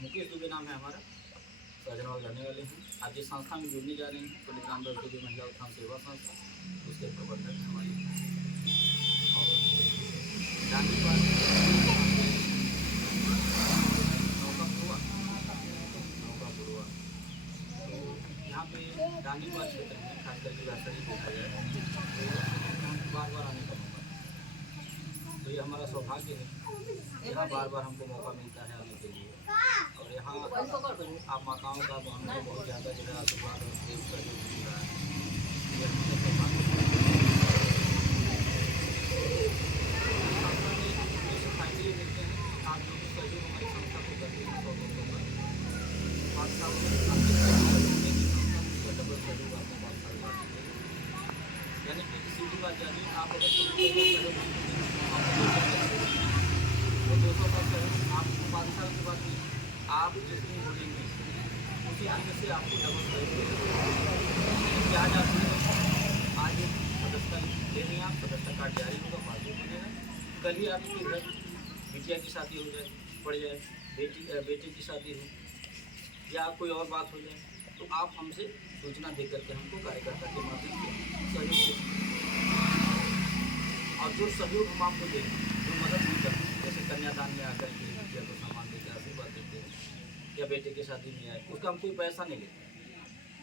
मुकेश दुबे नाम है हमारा, सहजनवाल रहने वाले हैं। आज जिस संस्था में जुड़ने जा रहे हैं पंडित रामदास दुबे महिला उत्थान सेवा संस्था, उसके प्रबंधक हैं हमारे। और जाने के बाद नौका पुरवा तो यहाँ पे डांगीपार क्षेत्र में खास करके वैसा ही देखा जाए तो बार बार आने का मौका, तो ये हमारा सौभाग्य है। यहाँ बार बार हमको मौका मिलता है आने के लिए। और यहाँ आप माताओं का हमको बहुत ज़्यादा जो है आशीर्वाद और प्रेम सहयोग मिल रहा है। ये हमने सौभाग्य फायदे ये मिलते हैं। आप जो भी सहयोग हमारी संस्था को करते हैं 100-200 का 5 साल में डबल सहयोग आपको 5 साल बाद, यानी कि सीधी बात जानिए, आप अगर 200 का सहयोग आपको 5 साल के बाद आप जितनी बोलेंगे उसी अंदर से आपको डबल सहयोग मिलेगा। आज आप आज सदस्यता लेनी, आप सदस्यता कार्ड जारी होगा, पासबुक बनेगा, कल ही आपके घर बिटिया की शादी हो जाए, पड़ जाए, बेटे की शादी हो या कोई और बात हो जाए, तो आप हमसे सूचना दे करके हमको कार्यकर्ता के माध्यम से सहयोग दें। और जो सहयोग हम आपको दें, जो मदद हम करते हैं, जैसे कन्यादान में आकर के बिटिया को सामान देकर आशीर्वाद देते हैं या बेटे की शादी में आए, उसका हम कोई पैसा नहीं लेते,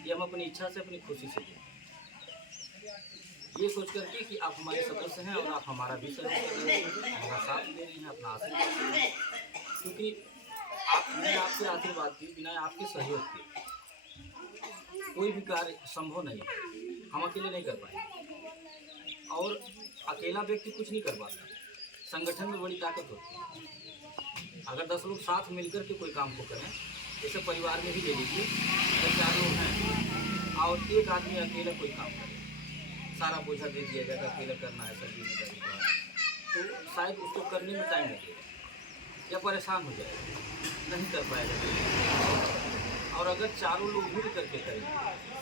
ये हम अपनी इच्छा से अपनी खुशी से देते, ये सोच करके कि आप हमारे सदस्य हैं और आप हमारा भी सहयोग कर रहे हैं, हमारा साथ दे रहे हैं, अपना आशीर्वाद दे रहे हैं। क्योंकि मैंने आपसे आशीर्वाद की, बिना आपके सहयोग के कोई भी कार्य संभव नहीं, हम अकेले नहीं कर पाएंगे। और अकेला व्यक्ति कुछ नहीं कर पाता, संगठन में बड़ी ताकत होती है। अगर 10 लोग साथ मिलकर के कोई काम को करें, जैसे परिवार में ही ले लीजिए, अगर 4 लोग हैं और एक आदमी अकेला कोई काम करे, सारा बोझा दे दिया जाएगा, अकेला करना है सब जिम्मेदारी का, तो शायद उसको करने में टाइम लगेगा या परेशान हो जाएगा, नहीं कर पाएगा। और अगर 4 लोग मिल करके करेंगे,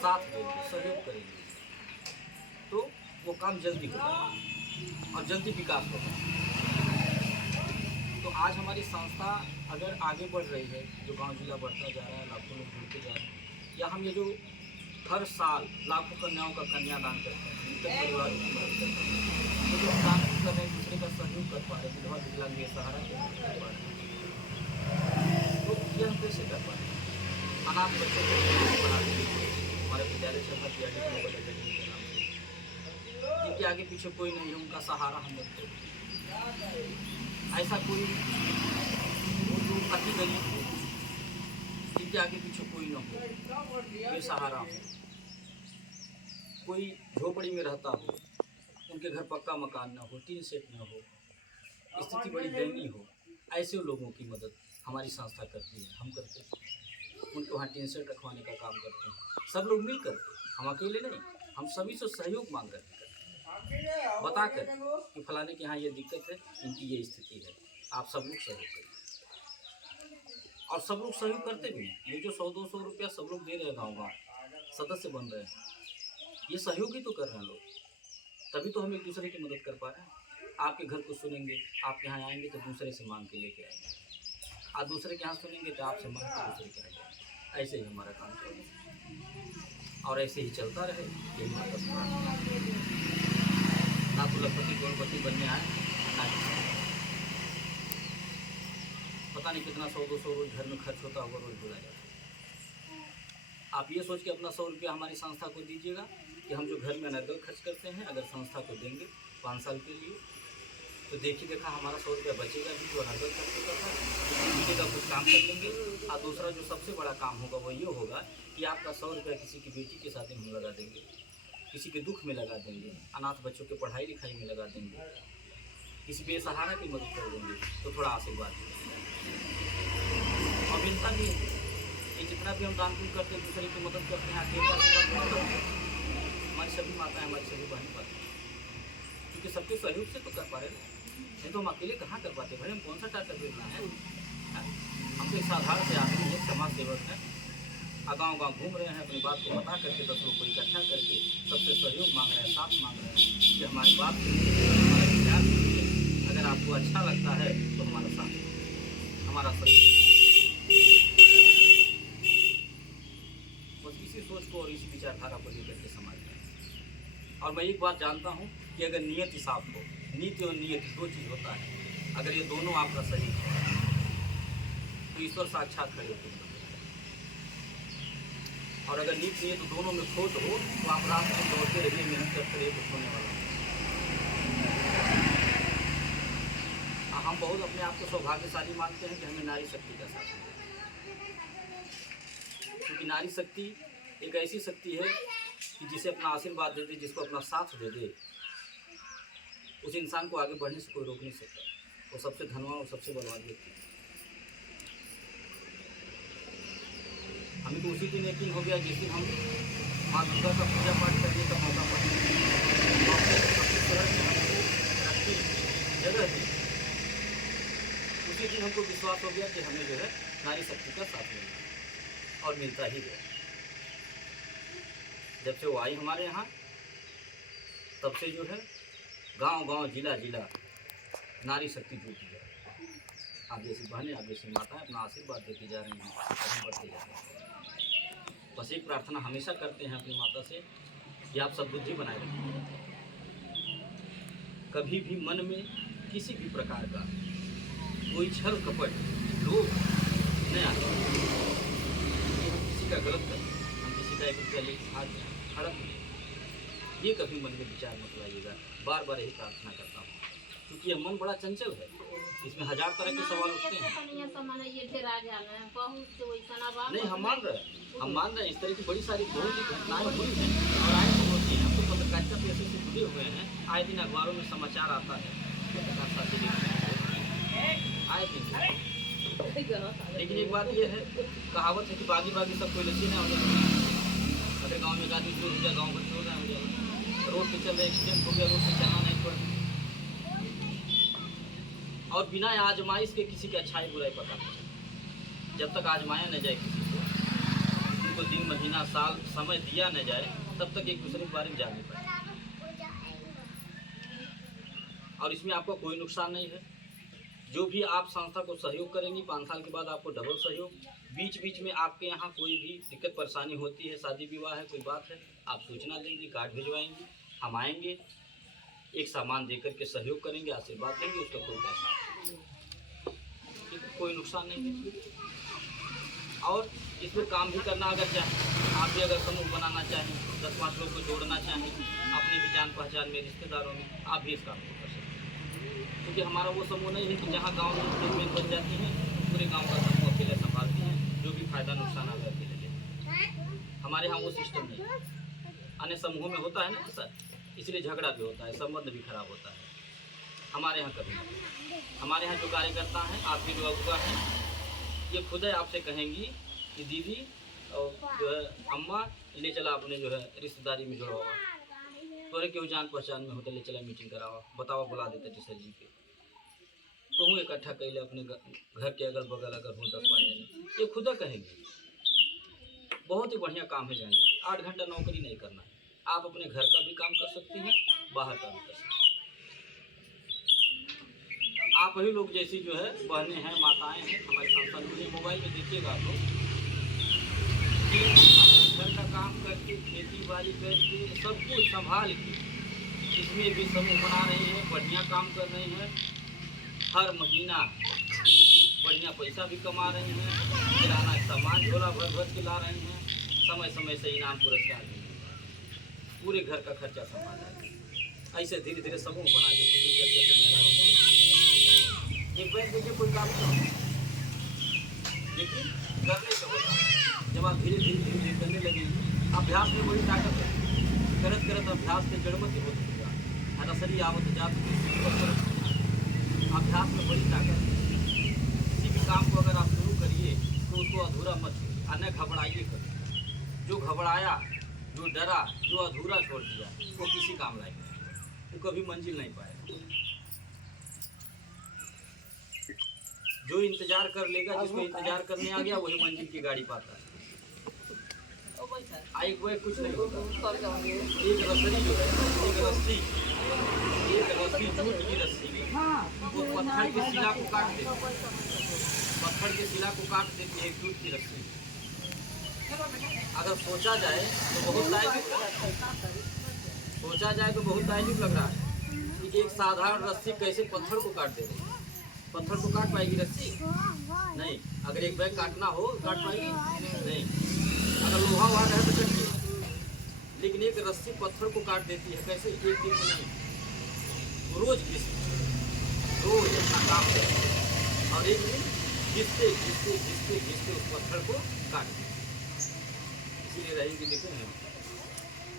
साथ देंगे, सहयोग करेंगे, तो वो काम जल्दी होगा और जल्दी विकास होगा। तो आज हमारी संस्था अगर आगे बढ़ रही है, जो गांव जिला बढ़ता जा रहा है, लाखों लोग जुड़ते जा रहे हैं, या हम ये जो हर साल लाखों कन्याओं का कन्यादान करते हैं, उनके परिवारों की मदद करते हैं, तो जो दान कर रहे हैं, दूसरे का सहयोग कर पा रहे हैं, विधवा विकलांग सहारा कर पा रहे हैं, तो ये हम कैसे कर पा रहे हैं? अनाथ बच्चों को बना देंगे हमारे विद्यालय छात्र के नाम से, जिनके आगे पीछे कोई नहीं है, उनका सहारा हम बनते हैं। ऐसा कोई जो अति गरीब हो, जिनके आगे पीछे कोई न हो, बेसहारा हो, कोई झोपड़ी में रहता हो, उनके घर पक्का मकान न हो, टीन सेट न हो, स्थिति बड़ी दयनीय हो, ऐसे लोगों की मदद हमारी संस्था करती है, हम करते हैं। उनको वहाँ टीन सेट रखवाने का काम करते हैं, सब लोग मिल करके, हम अकेले नहीं, हम सभी से सहयोग मांग करके करते हैं, बता कर कि फलाने के यहाँ ये दिक्कत है, इनकी ये स्थिति है, आप सब लोग सहयोग करें। और सब लोग सहयोग करते भी हैं। ये जो 100-200 रुपया सब लोग दे रहे हैं, गाँव सदस्य बन रहे हैं, ये सहयोग ही तो कर रहे हैं लोग, तभी तो हम एक दूसरे की मदद कर पा रहे हैं। आपके घर को सुनेंगे, आपके यहाँ आएंगे तो दूसरे से मांग के लेके आएंगे, आप दूसरे के यहाँ सुनेंगे तो आपसे मांग के दूसरे के आएंगे। ऐसे ही हमारा काम चल रहा है और ऐसे ही चलता रहे। यही माता से प्रार्थना, ना तो लखपति करोड़पति बनने आए, ना पता नहीं कितना 100-200 रोज घर में खर्च होता होगा, रोज बोला जाता है। आप ये सोच के अपना 100 रुपया हमारी संस्था को दीजिएगा कि हम जो घर में अनर्गल खर्च करते हैं, अगर संस्था को देंगे 5 साल के लिए, तो देखिए देखा हमारा 100 रुपया बचेगा भी, जो अनर्गल खर्च होता था, तो कुछ काम कर लेंगे। और दूसरा जो सबसे बड़ा काम होगा वो ये होगा कि आपका 100 रुपया किसी की बेटी की शादी में लगा देंगे, किसी के दुख में लगा देंगे, अनाथ बच्चों के पढ़ाई लिखाई में लगा देंगे, किसी बेसहारा की मदद कर देंगे, तो थोड़ा आशीर्वाद और मिलता भी है। ये जितना भी हम दान पुण्य करते हैं, दूसरे की मदद करते हैं, अकेले आशीर्वाद करते हैं, हमारी सभी माताएं, हमारी सभी बहन पाते हैं, क्योंकि सबके सहयोग से तो कर पा रहे हैं, नहीं तो हम अकेले कहाँ कर पाते भाई, हम कौन सा टाटा भेजना है। हम तो एक साधारण से आदमी है, समाज सेवक हैं, गाँव गाँव घूम रहे हैं, अपनी बात को बता करके 10 लोग को इकट्ठा करके सबसे सहयोग मांग रहे हैं, साथ मांग रहे हैं कि हमारी बात हमारे विचार अगर आपको अच्छा लगता है तो हमारा साथ, हमारा सहयोग। विचारधारा को लेकर के समाज में। और मैं एक बात जानता हूँ कि अगर नीयत ही साफ हो, नीति और नियत दो चीज़ होता है, अगर ये दोनों आपका सही है तो ईश्वर साक्षात खड़े होते हैं। और अगर नीति नियत दोनों में खोट हो तो आप रात में दौड़ते रहिए, मेहनत करते रहिए, कुछ होने वाला। हम बहुत अपने आप को सौभाग्यशाली मानते हैं कि हमें नारी शक्ति का साथ मिला, क्योंकि नारी शक्ति एक ऐसी शक्ति है कि जिसे अपना आशीर्वाद दे दे, जिसको अपना साथ दे दे, उस इंसान को आगे बढ़ने से कोई रोक नहीं सकता। वो सबसे धनवान और सबसे बलवान व्यक्ति है। हमें तो उसी दिन यकीन हो गया जिस दिन हम माँ दुर्गा का पूजा पाठ करने का मौका पड़ा, जगह दी, उसी दिन हमको विश्वास हो गया कि हमें जो है नारी शक्ति का साथ मिलना, और मिलता ही गया। जब से वो आई हमारे यहाँ, तब से जो है गांव-गांव, जिला-जिला नारी शक्ति जुड़ती है। आप जैसी बहनें, आप जैसी माताएं अपना आशीर्वाद देती जा रही हैं, आगे बढ़ते जा रहे हैं। बस एक प्रार्थना हमेशा करते हैं अपनी माता से कि आप सद्बुद्धि बनाए रखें, कभी भी मन में किसी भी प्रकार का कोई छल कपट लोभ नहीं आता। किसी का गलत कर, हम किसी का एक रुपया लेके हाथ हड़प लें, ये कभी मन में विचार मत लाइएगा। बार बार यही प्रार्थना करता हूँ, क्योंकि यह मन बड़ा चंचल है, इसमें हजार तरह के सवाल उठते हैं। नहीं, हम मान रहे हैं इस तरह की बड़ी सारी बहुत सी घटनाएं हुई हैं और आए दिन होती हैं। हम तो पत्रकारिता पेशे से जुड़े हुए हैं, आए दिन अखबारों में समाचार आता है, पत्रकार साथी आए दिन। लेकिन एक बात यह है, कहावत है कि बागी बागी सब कोई लच्छी नहीं होने। अगर गाँव में गादी दूर हो जाए, गाँव भर हो जाए, रोड पे चल रहे एक्सीडेंट हो गया, रोड पे चलना नहीं पड़ा, और बिना आजमाइश के किसी की अच्छाई बुराई पता नहीं। जब तक आजमाया न जाए किसी को, उनको दिन महीना साल समय दिया न जाए, तब तक एक दूसरे के बारे में जान नहीं पाए। और इसमें आपका कोई नुकसान नहीं है। जो भी आप संस्था को सहयोग करेंगी, 5 साल के बाद आपको डबल सहयोग। बीच बीच में आपके यहाँ कोई भी दिक्कत परेशानी होती है, शादी विवाह है, कोई बात है, आप सूचना देंगी, कार्ड भिजवाएंगी, हम आएंगे, एक सामान देकर के सहयोग करेंगे, आशीर्वाद देंगे, उसका कोई पैसा, कोई नुकसान नहीं है। और इसमें काम भी करना अगर चाहें, आप भी अगर समूह बनाना चाहें, 10-5 लोग को जोड़ना चाहें अपने भी जान पहचान में, रिश्तेदारों में, आप भी इस काम को कर सकते हैं। क्योंकि हमारा वो समूह नहीं है कि जहाँ गाँव में स्टेटमेंट बन जाती है, पूरे गाँव का समूह अकेले संभालती हैं, जो भी फायदा नुकसान आगे अकेले लेते हैं। हमारे यहाँ वो सिस्टम नहीं है। अन्य समूहों में होता है ना सर, इसलिए झगड़ा भी होता है, संबंध भी खराब होता है। हमारे यहाँ कभी नहीं। हमारे यहाँ जो कार्यकर्ता हैं, आप भी जो अगुआ हैं, ये खुद है आपसे कहेंगी कि दीदी और जो है अम्मा ले चला अपने जो है रिश्तेदारी में जुड़ा हुआ, तोरे क्यों जान पहचान में होते, ले चला मीटिंग करावा, बतावा, बुला देते टीचर जी के, तो हूँ इकट्ठा कैले अपने घर के अगल बगल अगर हूँ 10-5 जने, ये खुद कहेंगे। बहुत ही बढ़िया काम है जाने, 8 घंटा नौकरी नहीं करना है, आप अपने घर का भी काम कर सकती हैं, बाहर का भी कर सकती हैं। आप ही लोग जैसी जो है बहनें हैं, माताएं हैं, हमारे संस्थान में मोबाइल में देखिएगा आप लोग, घर का काम करके, खेती बाड़ी करके, सब कुछ संभाल के, इसमें भी समूह बना रही है, बढ़िया काम कर रही है, हर महीना बढ़िया पैसा भी कमा रही हैं, किराना सामान झोला भर भर के ला रही हैं, समय समय से इनाम पुरस्कार भी मिल रहा है, पूरे घर का खर्चा संभाल रही है। ऐसे धीरे धीरे समूह बना के एक बैठ देखिए, कोई काम नहीं, लेकिन करने से होता है। जब आप धीरे धीरे करने लगेंगे, अभ्यास में बड़ी ताकत है, करत करत अभ्यास के जड़मती होती है, नर्सरी आवत जात, अभ्यास में बड़ी ताकत है। किसी भी काम को अगर आप शुरू करिए तो उसको अधूरा मत छोड़िए, अन्य घबराइए करिए। जो घबराया, जो डरा, जो अधूरा छोड़ दिया, वो किसी काम लायक नहीं, वो कभी मंजिल नहीं पाएगा। जो इंतजार कर लेगा, जिसको इंतजार करने आ गया, वही मंजिल की गाड़ी पाता है। आई कोई कुछ नहीं होता। एक रस्सी जो है, एक रस्सी जूट की रस्सी, वो पत्थर की शिला को काट देती है, पत्थर की शिला को काट देती है एक जूट की रस्सी। अगर सोचा जाए तो बहुत ताज्जुब लग रहा है कि एक साधारण रस्सी कैसे पत्थर को काट दे रही है। पत्थर को काट पाएगी रस्सी? नहीं। अगर एक बैग काटना हो काट पाएगी? नहीं। अगर लोहा वहाँ रहे तो चलिए, लेकिन एक रस्सी पत्थर को काट देती है। कैसे? एक दिन में नहीं, रोज अपना काम करते और एक दिन घिसते उस पत्थर को काट देते। इसीलिए रहेगी देखे हैं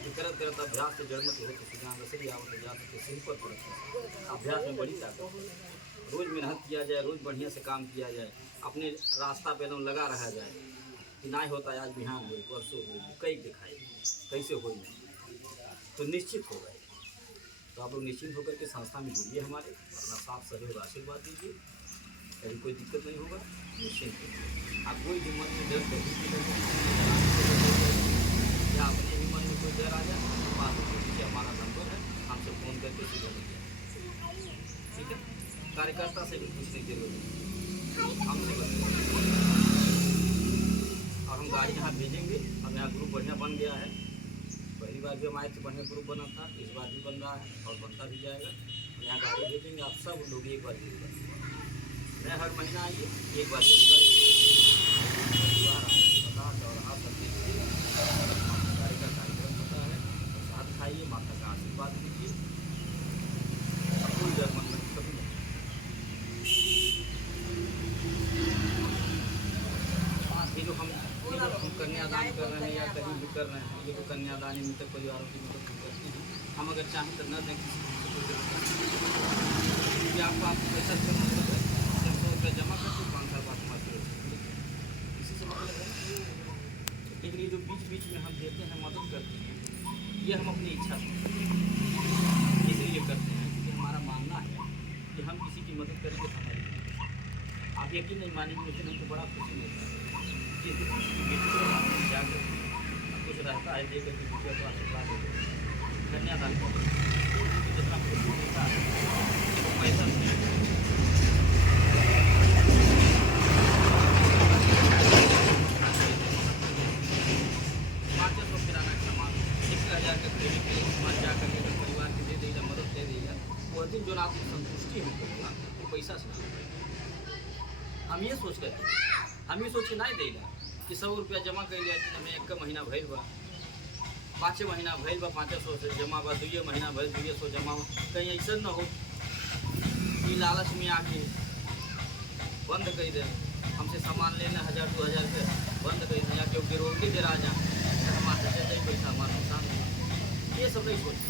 कि करत अभ्यास से जड़ मत हो तो सुजान रसरी आवत जा सके सिर पर पड़े। अभ्यास में बड़ी ताकत है। रोज़ मेहनत किया जाए, रोज़ बढ़िया से काम किया जाए, अपने रास्ता पे एकदम लगा रहा जाए कि ना होता है आज बिहान हो परसों हो कई दिखाई कैसे हो नहीं तो निश्चित होगा। तो आप लोग निश्चिंत होकर के संस्था में जुड़िए, हमारे अपना साथ सहयोग आशीर्वाद दीजिए, कभी कोई दिक्कत नहीं होगा। निश्चिंत आप कोई भी मन में डर या अपने भी मन में कोई डर आ जाए बात कीजिए, हमारा नंबर है, हमसे फ़ोन करके सीधा लीजिए। ठीक है, कार्यकर्ता से भी पूछने की जरूरत है, हमसे बताइए। और हम गाड़ी यहाँ भेजेंगे। अब यहाँ ग्रुप बढ़िया बन गया है। पहली बार भी हम आए थे, बढ़िया ग्रुप बना था, इस बार भी बन रहा है और बनता भी जाएगा। यहाँ गाड़ी भेजेंगे, आप सब लोग एक बार जरूर करेंगे। मैं हर महीना आइए, एक बार जरूर आइए। गाड़ी का कार्यक्रम होता है, प्रसाद खाइए, माता का आशीर्वाद लीजिए, कोई डर मन में कभी नहीं। ये जो हम कन्यादान कर रहे हैं या कहीं भी कर रहे हैं, ये जो कन्यादान मृतक परिवारों की मदद हम करते हैं, हम अगर चाहें तो न दें किसी को, आपको पैसा से मतलब है, 100 रुपये जमा करके 5 साल बाद हमारे इसी से मतलब है। लेकिन ये जो बीच में हम देते हैं, मदद करते हैं, ये हम अपनी इच्छा से इसलिए करते हैं क्योंकि हमारा मानना है कि हम किसी की मदद करेंगे तो हमारी। आप यकीन नहीं मानेंगे, लेकिन हमको बड़ा खुशी मिलता है कि जाकर कुछ रहता है देकर के दूसरे को आशीर्वाद देते कन्यादान करते जितना खुशी मिलता है वो पैसा नहीं। 500 किराना का सामान, 1000 का क्रेडिट के सामान जाकर के परिवार के दे देगा, मदद दे देगा, वो दिन जो आपकी संतुष्टि हमको होगा वो पैसा से नहीं। हम ये सोच के नहीं देगा कि 100 रुपया जमा कर लिया कि हमें 1 महीना भैल बा, 5 महीना भैल बा, 500 से जमा बा, 2 महीना भैल 200 जमा, कहीं ऐसा न हो कि लालच में आके बंद कर दे, हमसे सामान लेना 1000-2000 के बंद कर दें, या क्योंकि रोटी दे रहा जाए हमारे से पैसा हमारा नुकसान हुआ। ये सब नहीं सोचता,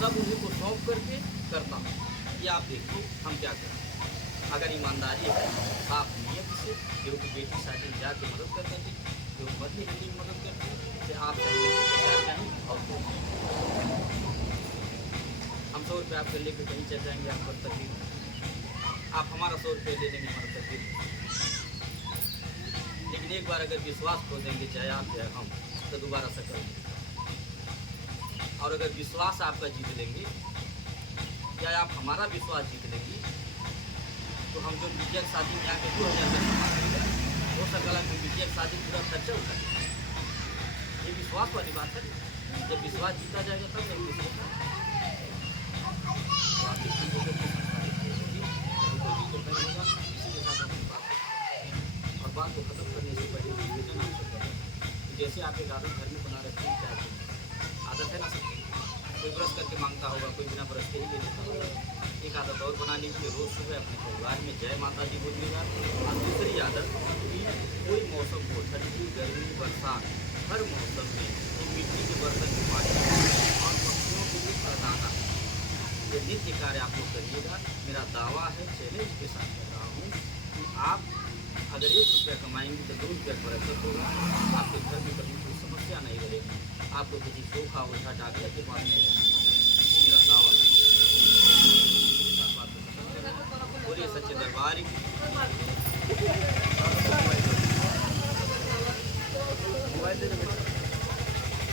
सब उन्हीं को सौंप करके करता हूँ कि आप देखिए हम क्या करें। अगर ईमानदारी है, साफ नियत से क्योंकि बेटी शादी जाके मदद कर देंगे, जो बदली हिंदी में मदद करते हैं कि आप चाहिए और हम 100 रुपये आपसे लेकर कहीं चल जाएंगे, आप पर तकलीफ, आप हमारा 100 रुपये ले लेंगे, हमारा तकलीफ। लेकिन एक बार अगर विश्वास खो देंगे, चाहे आप चाहे हम, तो दोबारा से करेंगे। और अगर विश्वास आपका जीत लेंगे या आप हमारा विश्वास जीत लेंगे, तो हम जो बिटिया की शादी में आके 2000 का सामान खरीदा, हो सकता है बिटिया की शादी पूरा खर्चा उठाए। ये विश्वास वाली बात है। जब विश्वास जीता जाएगा तब नहीं किसी होगा। इसी के साथ अपनी बात और बात को खत्म करने से पहले निवेदन आपसे करें, जैसे आप एक आदत घर में बना रखते हैं, क्या आदत है ना सबकी, कोई ब्रश करके मांगता होगा, कोई बिना ब्रश के ही ले लेता होगा। एक आदत और बना लीजिए, रोज़ सुबह अपने परिवार में जय माता दी बोलिएगा। और दूसरी आदत कि कोई मौसम हो, ठंडी गर्मी बरसात, हर मौसम में मिट्टी के बर्तन में पानी और पक्षियों के लिए प्रदाना, ये नित्य कार्य आप लोग करिएगा। मेरा दावा है, चैलेंज के साथ कह रहा हूँ कि आप अगर 1 रुपया कमाएंगे तो 2 रुपया बरकत होगा। आपके घर में कभी कोई समस्या नहीं रहेगी, आपको किसी सोखा उठा डाकरे के पास